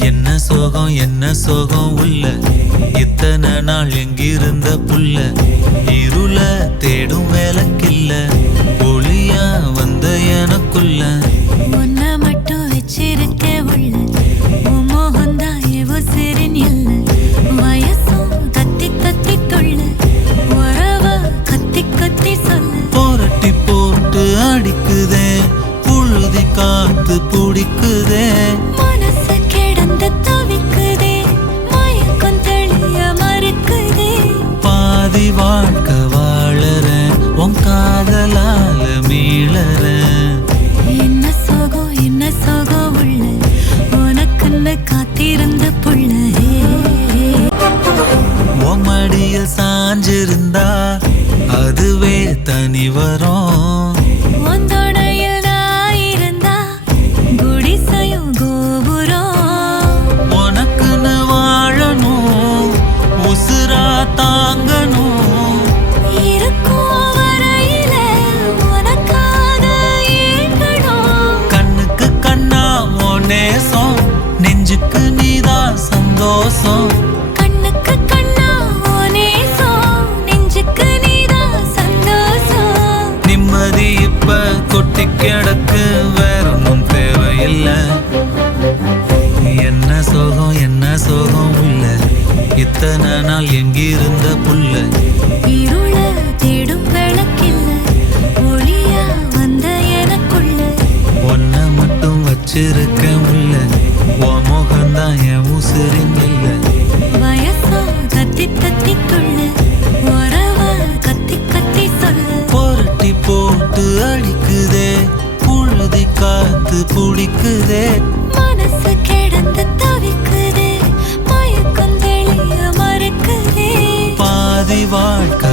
என்ன சோகம் உள்ள இத்தனை நாள் எங்கிருந்த புள்ள இருள தேடும் வேலைக்கில்ல ஒளியா வந்த எனக்குள்ள உன்னை மட்டும் வச்சிருக்க உள்ள மோகந்தான் எவோ சிறின் இல்ல வயசும் கத்தி கத்தி தொள்ள உறவ கத்தி கத்தி சொல்ல போரட்டி போட்டு அடிக்குதே புழுதி காத்து பிடிக்குதே மனசு கிடந்து தவிக்குதே மயக்கம் தெளிய மறுக்குதே பாதி வாழ்க்கை வாழறேன் உன் காதலால மீளறேன் என்ன சோகம் உள்ள உனக்குன்னு காத்திருந்த புள்ள உன் மடியில் சாஞ்சிருந்தா அதுவே தனி வரும் உந்தோடையில் நான் இருந்தா குடிசையும் கோபுரம் உனக்குன்னு வாழணும் உசுரா தாங்கணும் இருக்கும் வரையில உனக்காக ஏங்கணும் கண்ணுக்கு கண்ணா உன் நேசம் நெஞ்சுக்கு நீதான் சந்தோஷம் கண்ணுக்கு கண்ணா உன் நேசம் நெஞ்சுக்கு நீதான் சந்தோஷம் நிம்மதி இப்ப கொட்டி கிடக்கு வேற ஒன்றும் தேவையில்லை என்ன சோகம் உள்ள இத்தனை நாள் எங்கிருந்த புள்ள இருள தேடும் விளக்கில்ல ஒளியா வந்த எனக்குள்ள ஒன்ன மட்டும் வச்சிருக்க உள்ள உன் முகம்தான் என் உசிரின் இல்லை வயசோ கத்தி கத்தி துள்ள உறவ கத்தி கத்தி சொல்ல புரட்டி போட்டு அடிக்குதே புழுதி காத்து பிடிக்குதே மனசு கிடந்து தவிக்குதே மயக்கம் தெளிய மறுக்குதே பாதி வாழ்க்கை